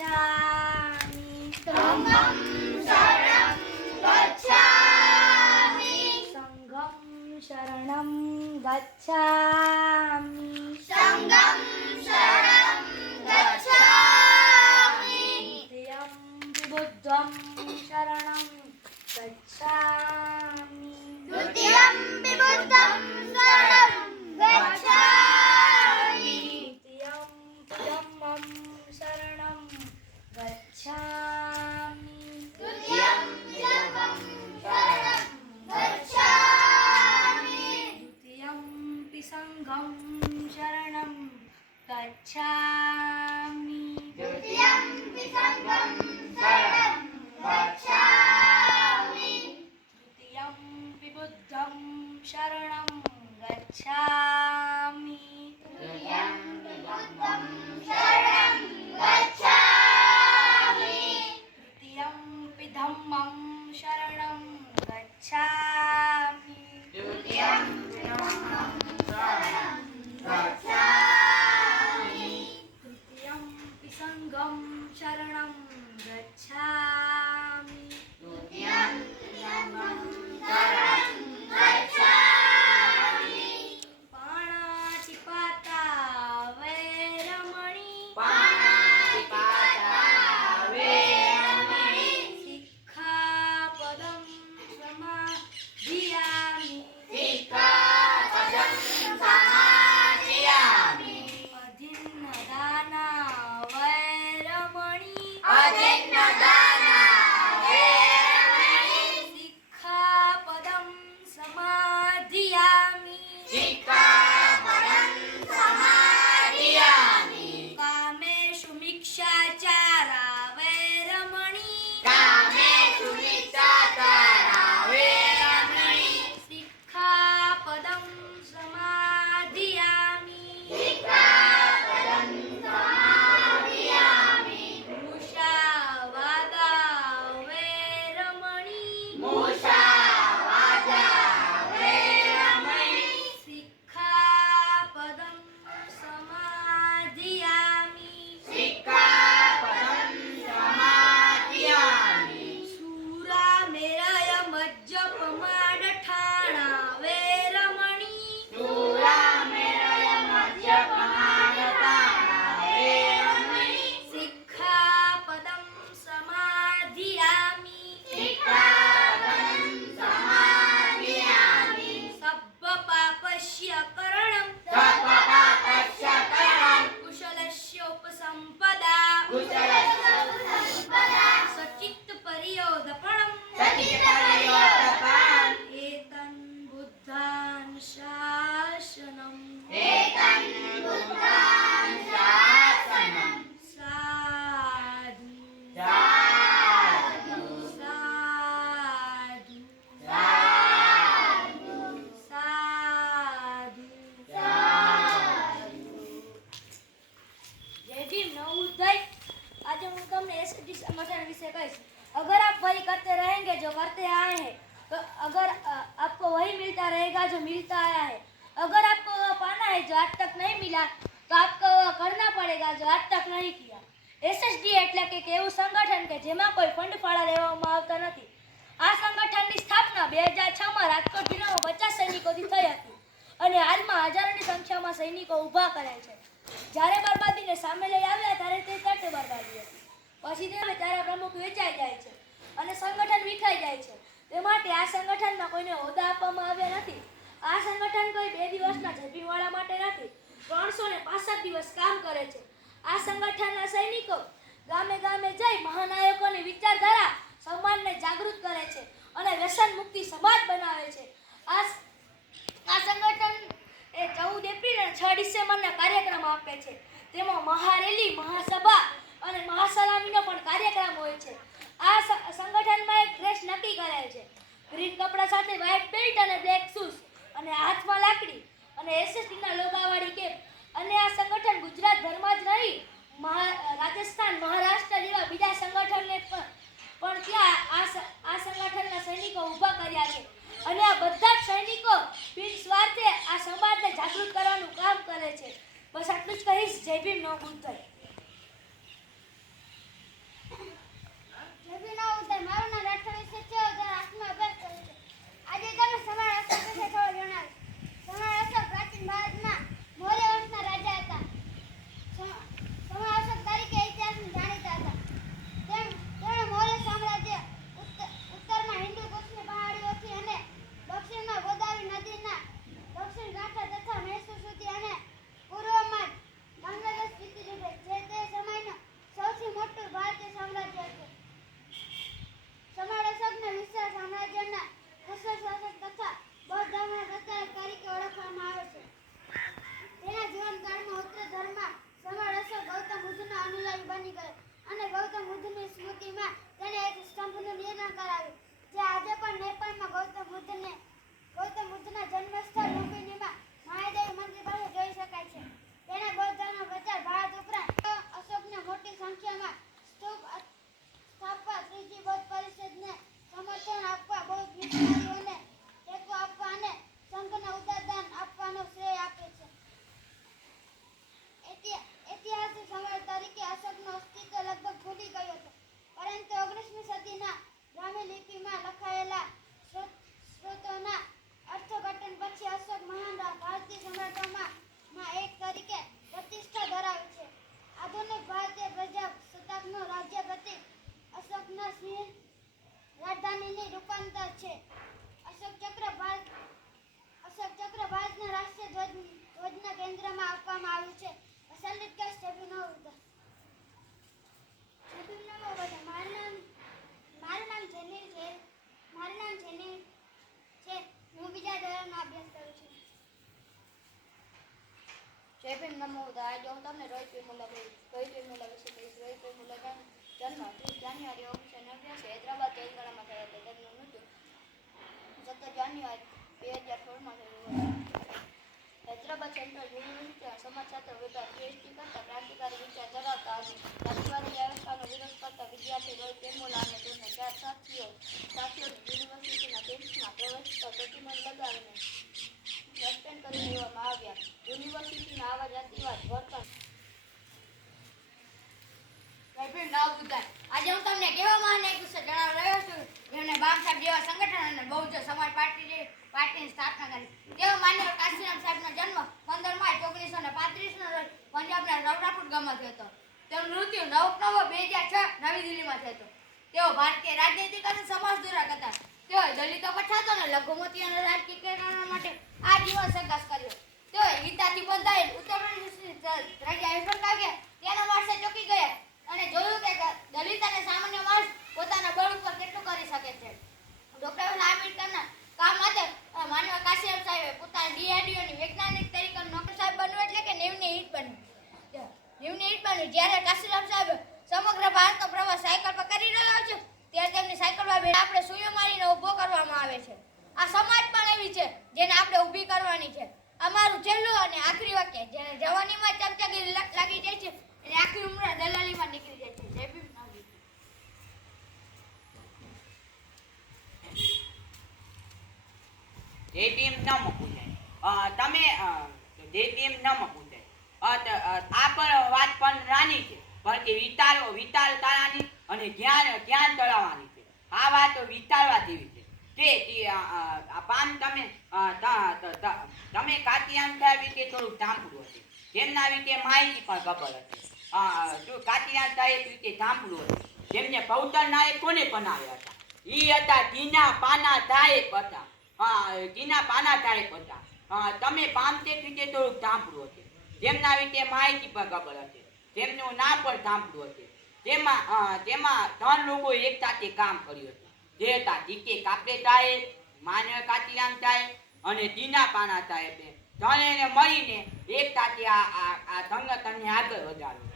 गच्छामि धम्मं शरणं गच्छामि संघं शरणं गच्छामि संघं शरणं गच्छामि द्वितीयं बुद्धं शरणं गच्छामि द्वितीयं बुद्धं शरणं गच्छामि तृतीयं धम्मं शरणं गच्छामि तृतीयं धम्मं शरणं गच्छामि द्वितीयं संघं शरणं गच्छामि तृतीयं संघं शरणं गच्छामि तृतीयं बुद्धं शरणं गच्छामि तृतीयं बुद्धं शरणं गच्छामि तृतीयं धम्मं शरणं गच्छामि तृतीयं धम्मं शरणं गच्छामि तृतीयं संघं शरणं गच्छामि तृतीयं धम्मं शरणं गच्छामि पाणातिपाता वैरमणि पाणातिपाता वेरमणि सिक्खापदं समाधियामि सिक्खापदं समादयामि अदिन्नदाना वैरमणि अदिन्नदाना वेरमणि सिक्खापदं समाधियामि सिक्खापदं समादयामि कामेषु मिक्षाचारा वैरमणि कामेषु मिच्छाचारा वेरमणि सिक्खापदं समाधियामि सिक्खापदं समादयामि मुषावादा वैरमणि मूषावादा वेरमणि सिक्खापदं समाधियामि सिक्खापदं समादयामि सूरामेरय मज्जपमाडठाणा वैरमणि शूरामेरय मध्यपमानताना वेरमणि सिक्खापदं समाधियामि सिक्खापदं समादयामि सब्बपापस्य करणं सर्वपापस्य करणं कुशलस्योपसम्पदा कुशलस्य सम्पदा सचित्तपर्योदपणं सचित्तपर्योदपणम् एतं बुद्धान् शासनम् एतं बुद्धान् शासनं साधु साधु साधु साधु साधु साधु जय भीम नवोदय। आज हम तुमने एसटी संगठन विषय कही। अगर आप वही करते रहेंगे जो करते आए हैं, तो अगर आपको वही मिलता रहेगा जो मिलता आया है। अगर आपको वह पाना है जो आज तक नहीं मिला, तो आपको वह करना पड़ेगा जो आज तक नहीं किया। એસએસડી એટલે કે એવું સંગઠન કે જેમાં કોઈ ફંડ ફાળા લેવામાં આવતા નથી। આ સંગઠનની સ્થાપના 2006માં રાજકોટ જિલ્લામાં 50 સૈનિકોથી થઈ હતી અને હાલમાં હજારોની સંખ્યામાં સૈનિકો ઊભા કરેલ છે। જ્યારે બરબાદીને સામે લઈ આવ્યા ત્યારે તે તટે બરબાદી હતી, પછી ત્યારે પ્રમુખ વેચાઈ જાય છે અને સંગઠન વિખાઈ જાય છે। તે માટે આ સંગઠનમાં કોઈને હોદ્દા આપવામાં આવ્યા નથી। આ સંગઠન કોઈ 2 દિવસના ઝડપીવાળા માટે નથી, 365 દિવસ કામ કરે છે। આ સંગઠનના સૈનિકો ગામે ગામે જઈ મહાનાયકોની વિચારધારા સમાજને જાગૃત કરે છે અને વ્યસન મુક્તિ સમાજ બનાવે છે। આ સંગઠન એ 14 એપ્રિલ અને 6 ડિસેમ્બરના કાર્યક્રમ આપે છે। તેમાં મહારેલી, મહાસભા અને મહાસલામીનો પણ કાર્યક્રમ હોય છે। આ સંગઠનમાં એક ડ્રેસ નક્કી કરેલ છે, ગ્રીન કપડા સાથે વ્હાઇટ બેલ્ટ અને બ્લેક શૂઝ અને હાથમાં લાકડી અને એસએસડીના લોગાવાળી કેપ। અને આ સંગઠન ગુજરાતભરમાં જ નહીં, રાજસ્થાન, મહારાષ્ટ્ર જેવા બીજા સંગઠનને પણ ત્યાં આ સંગઠનના સૈનિકો ઊભા કર્યા છે અને આ બધા જ સૈનિકો બિન સ્વાર્થે આ સમાજને જાગૃત કરવાનું કામ કરે છે। બસ આટલું જ કહીશ। જય ભીમ, નવ બુદ્ધ। બધા આજે હું તમને રોહિત વેમુલા વિશે કહીશ. રોહિત વેમુલા જન્મ 30 જાન્યુઆરી 1989 હૈદરાબાદ તેલંગાણામાં થયો હતો. તેમનું મૃત્યુ 17 જાન્યુઆરી 2016માં થયું હતું. હૈદરાબાદ સેન્ટ્રલ યુનિવર્સિટીના સમાજશાસ્ત્ર વિભાગ PhD કરતા ક્રાંતિકારી વિચાર ધરાવતા હતા. જાતિવાદી વ્યવસ્થાનો વિરોધ કરતા વિદ્યાર્થી રોહિત વેમુલા અને તેમના 4 સાથીઓને યુનિવર્સિટીના કેમ્પસમાં પ્રવેશતા પ્રતિબંધ લગાવીને સસ્પેન્ડ કરી દેવામાં આવ્યા. યુનિવર્સિટીના આવા જાતિવાદ વર્તન આજે હું તમને કહેવામાં એક વિશે જણાવી રહ્યો છું, જેમણે બામ સાહેબ જેવા સંગઠન અને બહુજન સમાજ પાર્ટીની સ્થાપના કરી. તેઓ માનનીય કાશીરામ સાહેબનો જન્મ 15 માર્ચ 1935ના રોજ પંજાબના રવરાપુર ગામમાં થયો હતો. તેમનું મૃત્યુ 9 નવેમ્બર 2006 નવી દિલ્હીમાં થયો હતો. તેઓ ભારતીય રાજનૈતિક અને સમાજ સુધારક હતા. તેઓએ દલિતો, પછાતો અને લઘુમતી અને રાજકીય કારણો માટે આજીવન સંઘર્ષ કર્યો. તેઓએ ગીતાથી બંધાયેલ ઉત્તર પ્રદેશની ધજા હેઠળ તેના માર્ગે ચોકી ગયા અને જોયું કે દલિત અને સામાન્ય માણસ પોતાના બળ ઉપર કેટલું કરી શકે છે. ડોક્ટર આંબેડકરના કામ માટે માનવ કાશીરામ સાહેબે પોતાના DRDOની વૈજ્ઞાનિક તરીકે નોકર સાહેબ બનવું એટલે કે નીવની ઈંટ બનવું. જ્યારે કાશીરામ સાહેબ સમગ્ર ભારતનો પ્રવાસ સાયકલ પર કરી રહ્યો છે, ત્યારે તેમની સાયકલમાં બેઠા આપણે સૂયો મારીને ઊભો કરવામાં આવે છે. આ સમાજ પણ એવી છે જેને આપણે ઊભી કરવાની છે. અમારું છેલ્લું અને આખરી વાક્ય, જેને જવાનીમાં ચમચાગીરી લાગી જાય છે અને આખી ઉંમર દલાલીમાં નીકળી જાય છે. જય ભીમ. જય ભીમ ન મૂકવું જાય. તમે જય ભીમ ન મૂકવું જાય. આ પણ વાત પણ નાની છે, પણ કે વિચાર તારાની અને જ્ઞાન તળાવવાની છે. આ વાત વિચારવા જેવી છે. આ પાન તમે કાચિયાન સાહેબ વિશે થોડુંક સાંભળ્યું હશે. તેમના વિશે માહિતી પણ ખબર હશે. કાચિયાન સાહેબ વિશે સાંભળ્યું હશે. તેમને પૌતર નાયક કોને બનાવ્યા હતા? ઈ હતા જીના પાના સાહેબ હતા. જીના પાના સાહેબ હતા. તમે પામચેક વિશે થોડુંક સાંભળ્યું હશે. તેમના વિશે માહિતી પણ ખબર હશે. તેમનું નામ પણ સાંભળ્યું હશે. તેમાં 3 લોકો એક સાથે કામ કર્યું હતું. જે હતા DK કાપરે સાહેબ, માનવ કાચિરામ સાહેબ અને જીના પાના સાહેબે ત્રણેયને મળીને એક સાથે આ સંગઠનને આગળ વધાર્યું.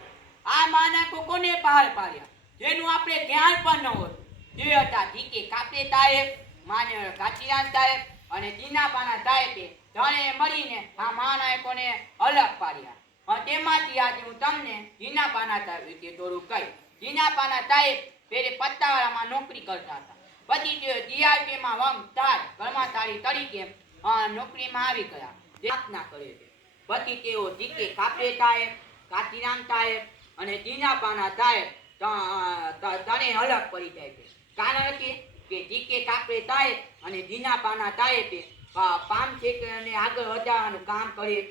આ માનકો કોને બહાર પાડ્યા જેનું આપણે ધ્યાન પણ ન હતું? જે હતા DK કાપરે સાહેબ, માનવ કાચિરામ સાહેબ અને જીના પાના સાહેબે ત્રણેય મળીને આ માનકોને અલગ પાડ્યા. તેમાંથી આજે હું તમને જીના પાના સાહેબ વિશે થોડું કહીશ. જીના પાના સાહેબ પેલે પત્તાવાળામાં નોકરી કરતા હતા. પછી તેઓ DRDOમાં કર્મચારી તરીકે નોકરીમાં આવી ગયા. સ્થાપના કરી છે. પછી તેઓ DK કાપરે સાહેબ, કાચિરામ સાહેબ અને જીના પાના સાહેબ ત્રણેય અલગ પડી જાય છે. કારણ કે DK કાપરે સાહેબ અને જીના પાના સાહેબે પામચેકને આગળ વધારવાનું કામ કરી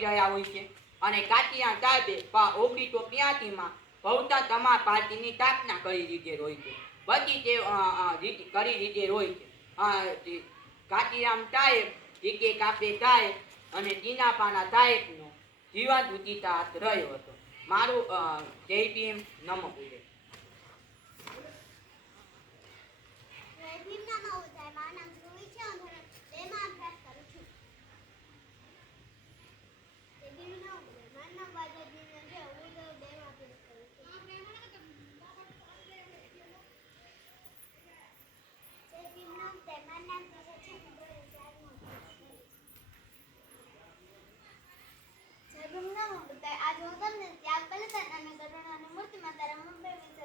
રહ્યા હોય છે. અને કાચિરામ સાહેબે 1982માં બહુજન સમાજ પાર્ટીની સ્થાપના કરી દીધેલ હોય છે. પછી તે કરી દીધેલ હોય છે. કાચિરામ સાહેબ, DK કાપરે સાહેબ અને જીના પાના સાહેબનો જીવન ઉચિતાર્થ રહ્યો હતો. મારું જય ભીમ નમો બુદ્ધાય. જય ભીમ નમો બુદ્ધાય. મારું નામ ધ્રુવી છે. હું ધોરણ 2માં અભ્યાસ કરું છું. જય ભીમ નમો બુદ્ધાય. મારું નામ વાજદ નિંજન છે. હું ધોરણ 2માં અભ્યાસ કરું છું. જય ભીમ નમો બુદ્ધાય. મારું નામ દિશા છે. હું ધોરણ 4માં અભ્યાસ કરું છું. જય ભીમ નમો બુદ્ધાય. આજે હું તમને ત્યાગ બલિદાન અને કરુણાની મૂર્તિ માતા રમાબાઈ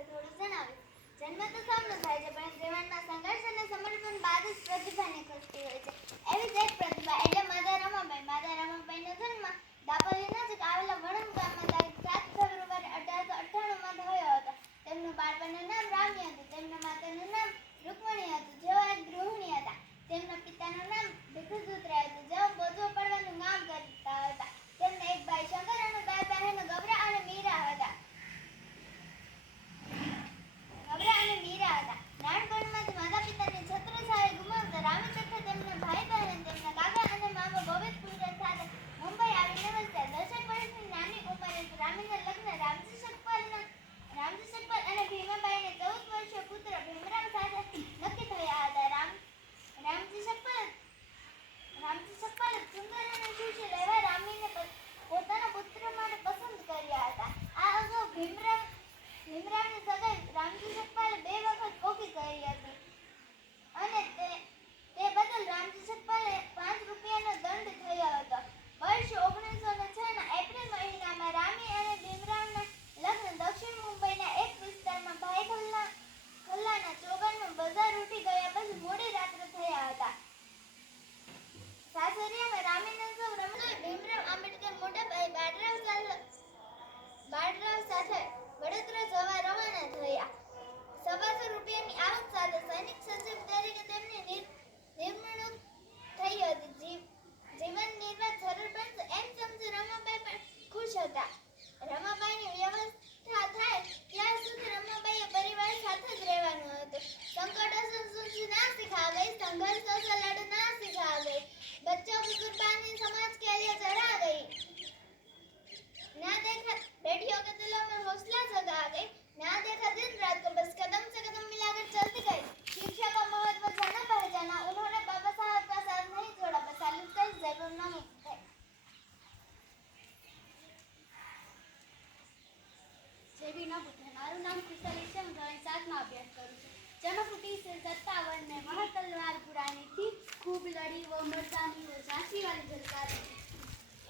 પૂછે મારું નામ ખુશલી છે હું ધોરણ 7માં અભ્યાસ કરું છું जन्मपुटी से 57 में वह तलवार पुरानी थी खूब लड़ी वो मर्दानी वो झांसी वाली झलकारी थी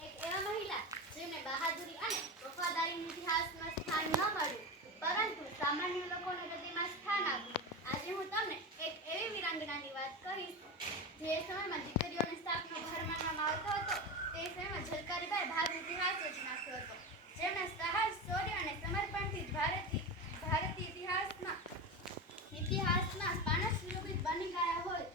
एक एवा महिला જેમને બહાદુરી અને વફાદારીના ઇતિહાસમાં સ્થાન ન મળ્યું પરંતુ સામાન્ય લોકોના હૃદયમાં સ્થાન આપ્યું આજે હું તમને એક એવી વીરાંગનાની વાત કહીશ જે સમયમાં દીકરીઓને સ્થાપનો ભાર માનવામાં આવતો હતો તે સમયમાં ઝલકારીબાઈ ભારત ઇતિહાસ રચી નાખ્યો હતો જેમણે સાહસ શૌર્ય અને સમર્પણથી ભારતીય ઇતિહાસમાં પાનસ સુશોભિત બની ગયા હોય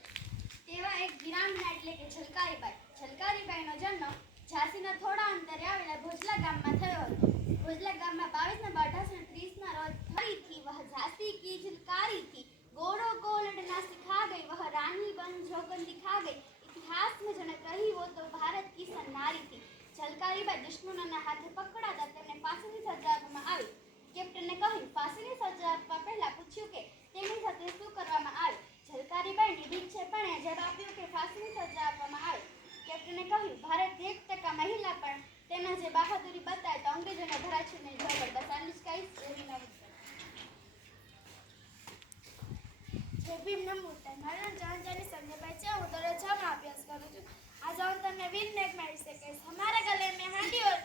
તેવા એક વીરાંગના એટલે કે ઝલકારીબાઈ. ઝલકારીબાઈનો જન્મ ઝાંસીના થોડા અંતરે આવેલા ભોજલા ગામમાં થયો હતો. ભોજલા ગામમાં 22 નવેમ્બર 1830 ના રોજ થઈ थी वह झांसी की झलकारी थी गोरों को लड़ना सिखा गई वह रानी बन जोगन दिखा गई इतिहास में जनक रही वो तो भारत की सन्नारी थी. ઝલકારીબાઈ દુશ્મનોના હાથે પકડાતા તેમને ફાંસીની સજા આપવામાં આવી. કેપ્ટને કહ્યું ફાંસીની સજા આપવા પહેલા પૂછ્યું કે તેમની સાથે શું કરવામાં આવે. ઝલકારીબાઈ નિરીક્ષેપણે જવાબ આપ્યો કે ફાંસીની સજા આપવામાં આવે. કેપ્ટને કહ્યું ભારત 1% મહિલા પણ તેના જે બહાદુરી બતાવે તો અંગ્રેજોને ધરાશયની જબર. બસ આટલું જ કહીશ. જય ભીમ નમો બુદ્ધાય. મારું નામ જાનજાની સંજયભાઈ છે. હું ધોરણ 6માં અભ્યાસ કરું છું. आज हम તમને વીર મેઘ વિશે કહીશ. हमारे गले में हांडी और